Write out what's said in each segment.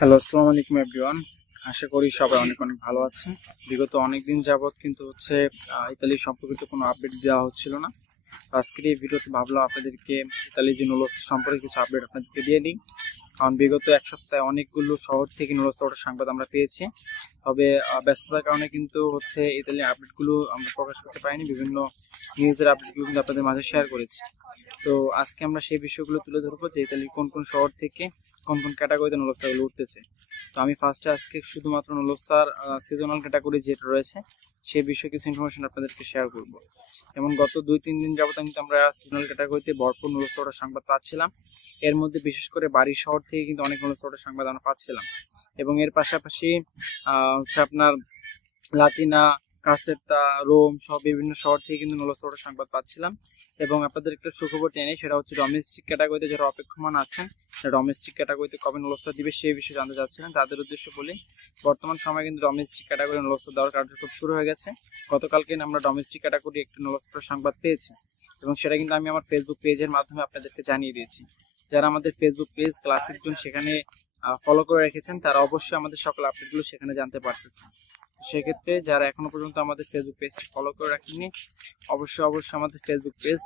Hello, আসসালামু আলাইকুম everyone. আশা করি সবাই অনেক অনেক ভালো আছেন। বিগত অনেক দিন যাবৎ কিন্তু ইতালি সম্পর্কিত কোনো আপডেট দেওয়া হচ্ছিল না। আজকের এই ভিডিওতে ভাবলাম আপনাদেরকে ইতালির যে নুলস্তা সম্পর্কে কিছু আপডেট আপনাদেরকে দিয়ে দিই। কারণ বিগত এক সপ্তাহে অনেকগুলো শহর থেকে নুলস্তা ওঠার সংবাদ আমরা পেয়েছি। তবে ব্যস্ততার কারণে কিন্তু ইতালির আপডেটগুলো আমরা প্রকাশ করতে পারিনি। বিভিন্ন নিউজের আপডেটগুলো কিন্তু আপনাদের মাঝে শেয়ার করেছি। তো আজকে আমরা সেই বিষয়গুলো তুলে ধরবো যে ইতালির কোন কোন শহর থেকে কোন কোন ক্যাটাগরিতে নুলস্তাগুলো উঠতেছে। তো আমি ফার্স্টে আজকে শুধুমাত্র নুলস্তার সিজনাল ক্যাটাগরি যেটা রয়েছে সেই বিষয়ে কিছু ইনফরমেশন আপনাদেরকে শেয়ার করব। যেমন গত 2-3 দিন যাবত কিন্তু আমরা সিজনাল ক্যাটাগরিতে ভরপুর নুলস্তা ওঠার সংবাদ পাচ্ছিলাম। এর মধ্যে বিশেষ করে বাড়ির শহর থেকে কিন্তু অনেক নুলস্তা ওঠার সংবাদ আমরা পাচ্ছিলাম। এবং এর পাশাপাশি আপনার লাতিনা, কাসেরতা, রোম সহ বিভিন্ন শহর থেকে কিন্তু নুলস্তা ওঠার সংবাদ পাচ্ছিলাম। এবং আপনাদের একটা সুখবর জানি, সেটা হচ্ছে ডোমেস্টিক ক্যাটাগরিতে যারা অপেক্ষমান আছেন, ডোমেস্টিক ক্যাটাগরিতে কবে নুলস্তা দিবে সেই বিষয়ে জানতে চাচ্ছিলেন, তাদের উদ্দেশ্যে বলি বর্তমান সময়ে কিন্তু ডোমেস্টিক ক্যাটাগরি নুলস্তা দেওয়ার কার্যক্রম শুরু হয়ে গেছে। গতকালকে আমরা ডোমেস্টিক ক্যাটাগরি একটি নুলস্তার সংবাদ পেয়েছি এবং সেটা কিন্তু আমি আমার ফেসবুক পেজের মাধ্যমে আপনাদেরকে জানিয়ে দিয়েছি। যারা আমাদের ফেসবুক পেজ ক্লাসিক জোন সেখানে ফলো করে রেখেছেন তারা অবশ্যই আমাদের সকল আপডেটগুলো সেখানে জানতে পারতেছেন। সেক্ষেত্রে যারা এখনো পর্যন্ত আমাদের ফেসবুক পেজটি ফলো করে রাখেননি, অবশ্যই আমাদের ফেসবুক পেজ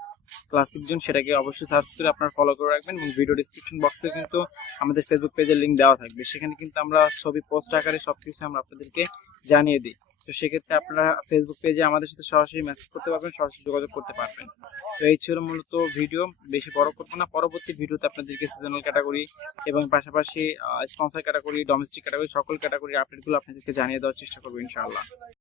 ক্লাসিক জোন সেটাকে অবশ্যই সার্চ করে আপনারা ফলো করে রাখবেন। এবং ভিডিও ডিসক্রিপশন বক্সে কিন্তু আমাদের ফেসবুক পেজের লিঙ্ক দেওয়া থাকবে, সেখানে কিন্তু আমরা ছবি পোস্ট আকারে সবকিছু আমরা আপনাদেরকে জানিয়ে দিই। তো সেক্ষেত্রে আপনারা ফেসবুক পেজে আমাদের সাথে সরাসরি মেসেজ করতে পারবেন, সরাসরি যোগাযোগ করতে পারবেন। তো এই ছিল মূলত ভিডিও, বেশি বড় করবো না। পরবর্তী ভিডিওতে আপনাদেরকে সিজনাল ক্যাটাগরি এবং পাশাপাশি স্পন্সর ক্যাটাগরি, ডোমেস্টিক ক্যাটাগরি সকল ক্যাটাগরির আপডেটগুলো আপনাদেরকে জানিয়ে দেওয়ার চেষ্টা করবো ইনশাআল্লাহ।